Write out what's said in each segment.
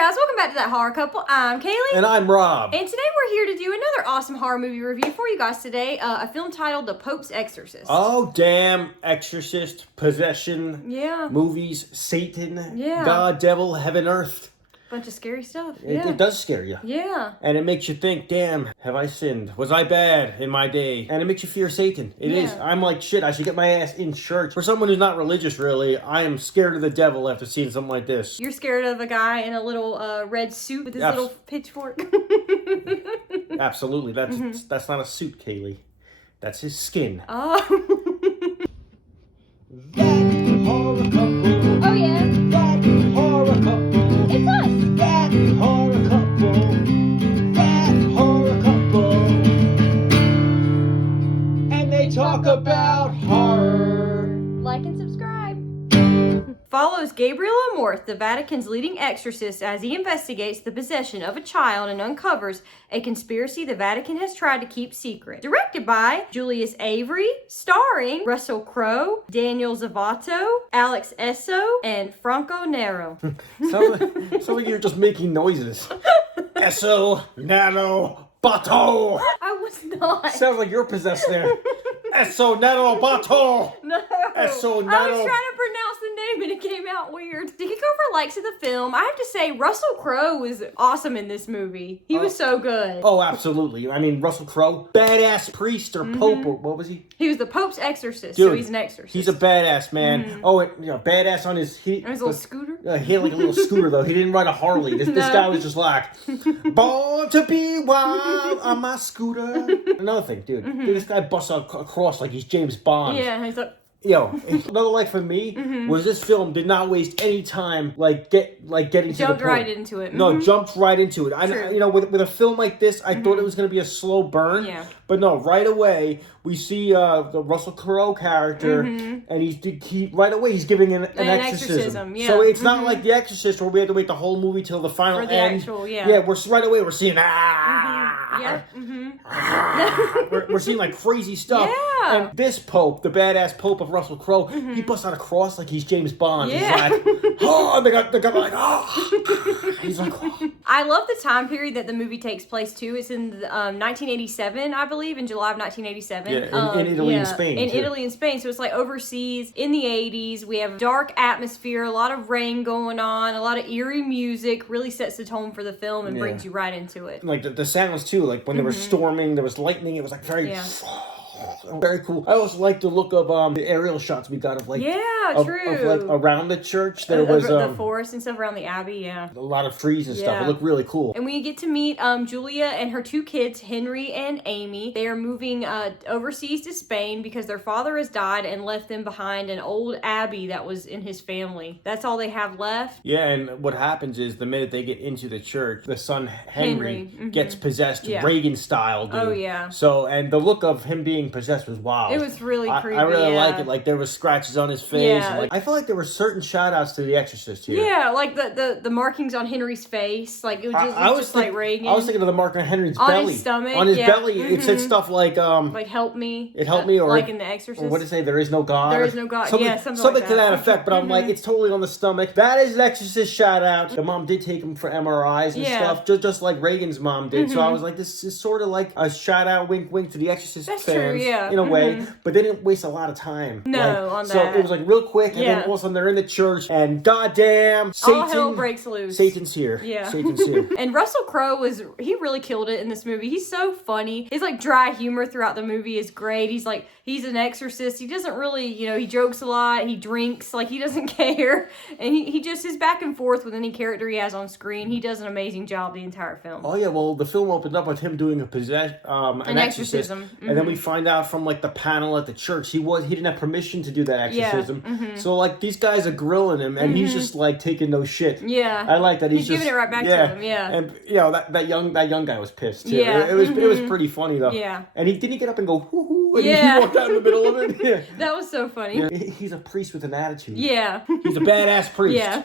guys? Welcome back to That Horror Couple. I'm Kaylee. And I'm Rob. And today we're here to do another awesome horror movie review for you guys today. A film titled The Pope's Exorcist. Oh, damn. Exorcist, possession, movies, Satan, God, devil, heaven, earth. Bunch of scary stuff. It does scare you. Yeah. And it makes you think, damn, have I sinned? Was I bad in my day? And it makes you fear Satan. It is. I'm like, shit, I should get my ass in church. For someone who's not religious, really, I am scared of the devil after seeing something like this. You're scared of a guy in a little red suit with his little pitchfork? Absolutely. That's not a suit, Kaylee. That's his skin. Oh. That horror couple. Oh, yeah. That horror couple. It's us. That horror couple. That horror couple. And they talk about horror. Like and subscribe. Follows Gabriel Amorth, the Vatican's leading exorcist, as he investigates the possession of a child and uncovers a conspiracy the Vatican has tried to keep secret. Directed by Julius Avery, starring Russell Crowe, Daniel Zavato, Alex Esso, and Franco Nero. Sounds like you're just making noises. Esso, Nano, Bato. I was not. Sounds like you're possessed there. Esso, Nano, Bato. No. Esso, Nano. I was trying to pronounce the name and it came out weird. To kick over likes of the film, I have to say Russell Crowe was awesome in this movie. He was so good. Oh, absolutely. I mean, Russell Crowe, badass priest or pope, or what was he? He was the Pope's exorcist, Dude, so he's an exorcist. He's a badass, man. Oh, and, badass on his... On his little scooter? He had like a little scooter, though. He didn't ride a Harley. This guy was just like, born to be wild on my scooter. Another thing, dude. Dude, this guy busts across like he's James Bond. Yeah, he's like... Yo, another like for me was this film did not waste any time getting to the point. Jumped right into it. No, jumped right into it. With a film like this, I thought it was going to be a slow burn. Yeah. But no, right away we see the Russell Crowe character, and right away he's giving an exorcism. Yeah. So it's not like The Exorcist where we had to wait the whole movie till the final For the end. actual, Yeah, right away we're seeing we're seeing like crazy stuff. Yeah. And this Pope, the badass Pope of Russell Crowe, he busts out a cross like he's James Bond. Yeah. He's like, oh, and they got like, oh. He's like, oh. I love the time period that the movie takes place too. It's in 1987, I believe, in July of 1987. Yeah, in Italy and Spain. In Italy and Spain. So it's like overseas in the 80s. We have dark atmosphere, a lot of rain going on, a lot of eerie music. Really sets the tone for the film and brings you right into it. Like the sounds too, like when there was storming, there was lightning. It was like very... Very cool. I also like the look of the aerial shots we got of like of like around the church. There was the forest and stuff around the abbey. A lot of trees and stuff. It looked really cool. And we get to meet Julia and her two kids, Henry and Amy. They are moving overseas to Spain because their father has died and left them behind an old abbey that was in his family. That's all they have left. Yeah, and what happens is the minute they get into the church, the son Henry gets possessed Reagan style. Dude. Oh yeah. So and the look of him being possessed was wild. It was really creepy. I really like it. Like there was scratches on his face. Yeah. And, I felt like there were certain shout outs to The Exorcist here. Yeah, like the markings on Henry's face. Like it was just like Reagan. I was thinking of the mark on Henry's on belly. On his stomach. On his belly. It said stuff like help me. It helped me or like in The Exorcist. Or what did it say? There is no God. There is no God. Something like to that effect. But I'm like, it's totally on the stomach. That is an Exorcist shout out. The mom did take him for MRIs and stuff. Just like Reagan's mom did. So I was like, this is sort of like a shout out wink wink to The Exorcist fans. True, yeah. In a way. But they didn't waste a lot of time. No, on that. So it was like real quick, and then all of a sudden they're in the church, and goddamn, Satan. All hell breaks loose. Satan's here. Yeah. Satan's here. And Russell Crowe he really killed it in this movie. He's so funny. His like dry humor throughout the movie is great. He's an exorcist. He doesn't really, he jokes a lot. He drinks, like he doesn't care. And he just is back and forth with any character he has on screen. He does an amazing job the entire film. Oh yeah, well the film opened up with him doing an exorcism. And then we find out from like the panel at the church, he didn't have permission to do that exorcism. Yeah. So like these guys are grilling him and he's just like taking no shit. Yeah. I like that he's just giving it right back to him. Yeah. And that young guy was pissed too. Yeah. It was pretty funny though. Yeah. And he didn't get up and go hoo hoo and he walked out in the middle of it. Yeah. That was so funny. Yeah. He's a priest with an attitude. Yeah. He's a badass priest. Yeah.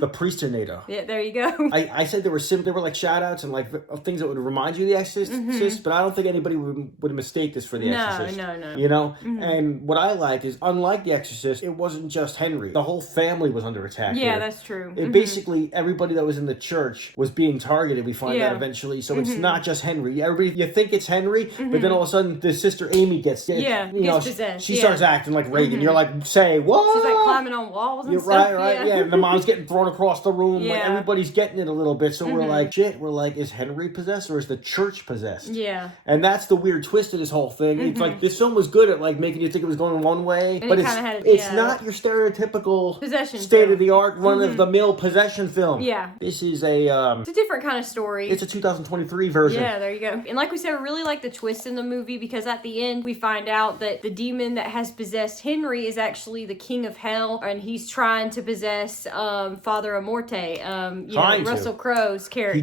The Priest tornado. Yeah, there you go. I said they were like shout outs and like things that would remind you of The Exorcist, but I don't think anybody would mistake this for The Exorcist. No. You know? And what I like is, unlike The Exorcist, it wasn't just Henry. The whole family was under attack. Yeah, that's true. It basically, everybody that was in the church was being targeted, we find out eventually. So it's not just Henry. Everybody, you think it's Henry, but then all of a sudden, the sister Amy gets possessed. She starts acting like Reagan. You're like, say, what? She's like climbing on walls and stuff. Right. Yeah, and the mom's getting thrown across the room. Yeah. Like, everybody's getting it a little bit. So we're like, shit. We're like, is Henry possessed or is the church possessed? Yeah. And that's the weird twist of this whole thing. It's like, this film was good at like making you think it was going one way, and but it's not your stereotypical possession state-of-the-art, run-of-the-mill possession film. Yeah. This is it's a different kind of story. It's a 2023 version. Yeah, there you go. And like we said, I really like the twist in the movie because at the end we find out that the demon that has possessed Henry is actually the king of hell, and he's trying to possess Father Amorte, Russell Crowe's character.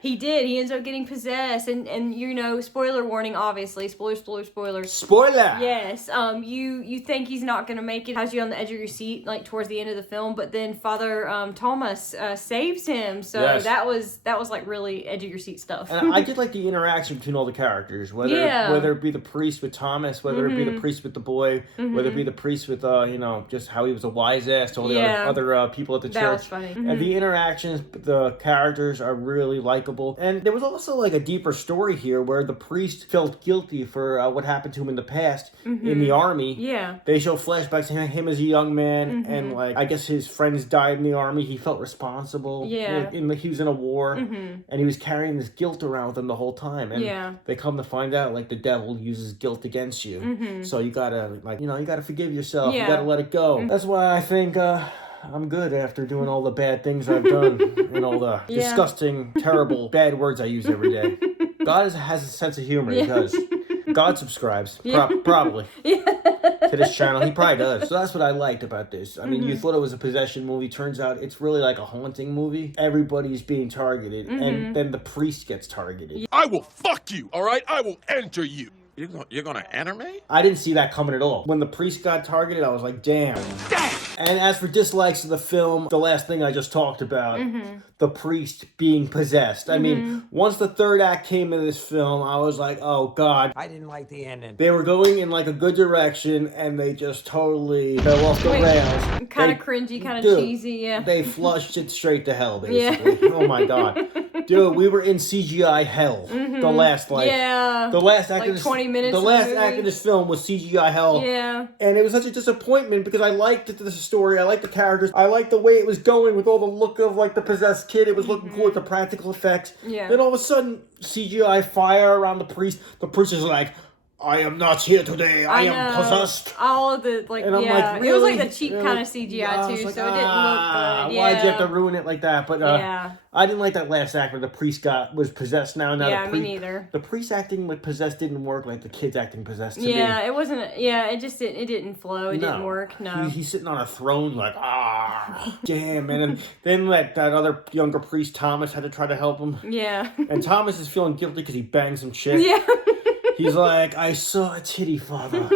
He did. He ends up getting possessed, and you know, spoiler warning, obviously. Spoiler. Spoiler! Yes. You think he's not gonna make it, has you on the edge of your seat, like towards the end of the film, but then Father Thomas saves him. So that was like really edge of your seat stuff. And I did like the interaction between all the characters, whether it be the priest with Thomas, whether it be the priest with the boy, whether it be the priest with just how he was a wise ass to all the other people at the church. That was funny. And the interactions, the characters are really likable. And there was also like a deeper story here where the priest felt guilty for what happened to him in the past in the army. Yeah. They show flashbacks to him as a young man, and like I guess his friends died in the army. He felt responsible. Yeah. He was in a war, and he was carrying this guilt around with him the whole time. And they come to find out like the devil uses guilt against you. So you gotta you gotta forgive yourself. You gotta let it go. That's why I think I'm good after doing all the bad things I've done and all the disgusting, terrible, bad words I use every day. God has a sense of humor. He does. God subscribes, probably, to this channel. He probably does. So that's what I liked about this. I mean, you thought it was a possession movie. Turns out it's really like a haunting movie. Everybody's being targeted, and then the priest gets targeted. I will fuck you, all right? I will enter you. You're gonna enter me? I didn't see that coming at all. When the priest got targeted, I was like, damn. And as for dislikes of the film, the last thing I just talked about, the priest being possessed. I mean, once the third act came in this film, I was like, oh God. I didn't like the ending. They were going in like a good direction, and they just totally fell off the rails. Kind of cringy, kind of cheesy, yeah. They flushed it straight to hell, basically. Oh my God. Dude, we were in CGI hell. The last the last act like of this, 20 minutes. The last act of this film was CGI hell. Yeah. And it was such a disappointment because I liked the story, I liked the characters, I liked the way it was going with all the look of like the possessed kid. It was looking cool with the practical effects. Yeah. Then all of a sudden, CGI fire around the priest. The priest is like, I am not here today. I am possessed. All of the and I'm like, really? It was like the cheap kind of CGI too, like, so it didn't look good. Why'd you have to ruin it like that? But I didn't like that last act where the priest was possessed. Now me neither. The priest acting like possessed didn't work like the kids acting possessed to me. Yeah, it wasn't. Yeah, it just didn't. It didn't flow. It didn't work. No. He's sitting on a throne like damn, man. And then that other younger priest Thomas had to try to help him. Yeah. And Thomas is feeling guilty because he banged some chick. Yeah. He's like, I saw a titty, Father.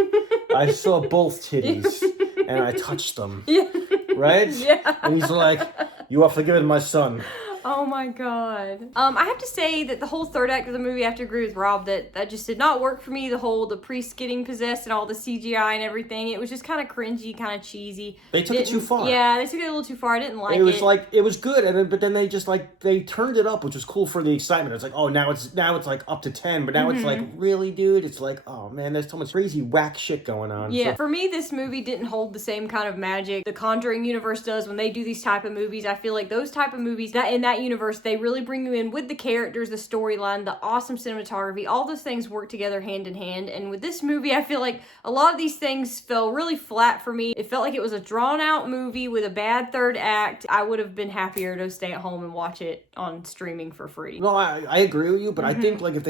I saw both titties, and I touched them. Yeah. Right? Yeah. And he's like, you are forgiven, my son. Oh my God. I have to say that the whole third act of the movie, I have to agree with Rob that just did not work for me. The priest getting possessed and all the CGI and everything. It was just kind of cringy, kind of cheesy. They took it too far. Yeah, they took it a little too far. I didn't like it. It was good, but then they just they turned it up, which was cool for the excitement. It's like, oh, now it's like up to 10, but now it's like, really, dude? It's like, oh man, there's so much crazy whack shit going on. Yeah, so. For me, this movie didn't hold the same kind of magic the Conjuring universe does when they do these type of movies. I feel like those type of movies, that in that universe, they really bring you in with the characters, the storyline, the awesome cinematography. All those things work together hand in hand. And with this movie, I feel like a lot of these things fell really flat for me. It felt like it was a drawn out movie with a bad third act. I would have been happier to stay at home and watch it on streaming for free. No, I agree with you, but I think like if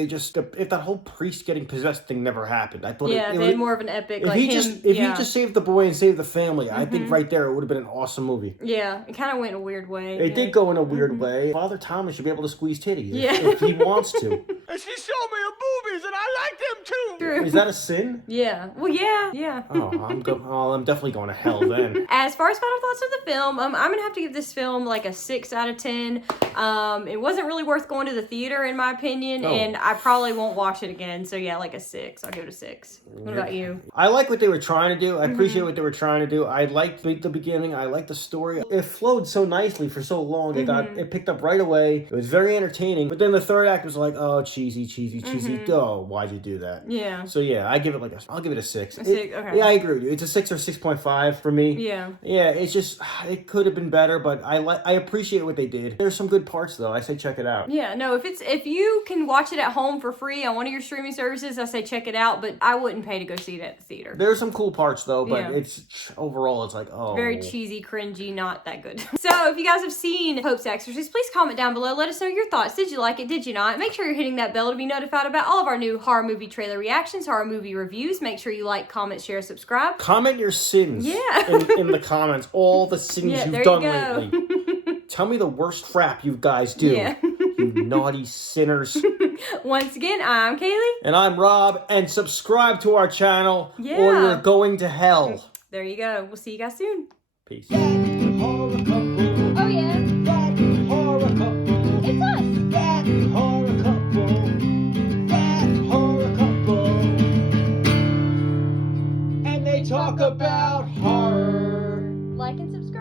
that whole priest getting possessed thing never happened, I thought they had more of an epic. If he just saved the boy and saved the family, I think right there it would have been an awesome movie. Yeah, it kind of went in a weird way. It did go in a weird way. Father Thomas should be able to squeeze titties if he wants to. And she showed me her boobies, and I like them too. True. Is that a sin? Yeah. Well, yeah. I'm definitely going to hell then. As far as final thoughts of the film, I'm gonna have to give this film like a 6 out of 10. It wasn't really worth going to the theater in my opinion, and I probably won't watch it again. So yeah, like a 6. I'll give it a 6. What about you? I like what they were trying to do. I appreciate what they were trying to do. I liked the beginning. I liked the story. It flowed so nicely for so long. It picked up right away. It was very entertaining. But then the third act was like, oh, cheesy. Oh, why'd you do that? Yeah. So yeah, I'll give it a 6. A 6, okay. Yeah, I agree with you. It's a 6 or 6.5 for me. Yeah. Yeah, it's just, it could have been better, but I appreciate what they did. There's some good parts though. I say check it out. Yeah, no, if you can watch it at home for free on one of your streaming services, I say check it out, but I wouldn't pay to go see it at the theater. There's some cool parts though, but Yeah. it's overall it's like, oh. Very cheesy, cringy, not that good. So if you guys have seen Pope's Exorcist, please comment down below. Let us know your thoughts. Did you like it? Did you not? Make sure you're hitting that bell to be notified about all of our new horror movie trailer reactions, horror movie reviews. Make sure you like, comment, share, subscribe. Comment your sins in the comments. All the sins you've done lately. Tell me the worst crap you guys do. Yeah. You naughty sinners. Once again, I'm Kaylee. And I'm Rob. And subscribe to our channel or Yeah. you're going to hell. There you go. We'll see you guys soon. Peace. Horror couple. Oh yeah. That horror couple. It's us. That horror couple. That horror couple. And they talk about horror. Like and subscribe.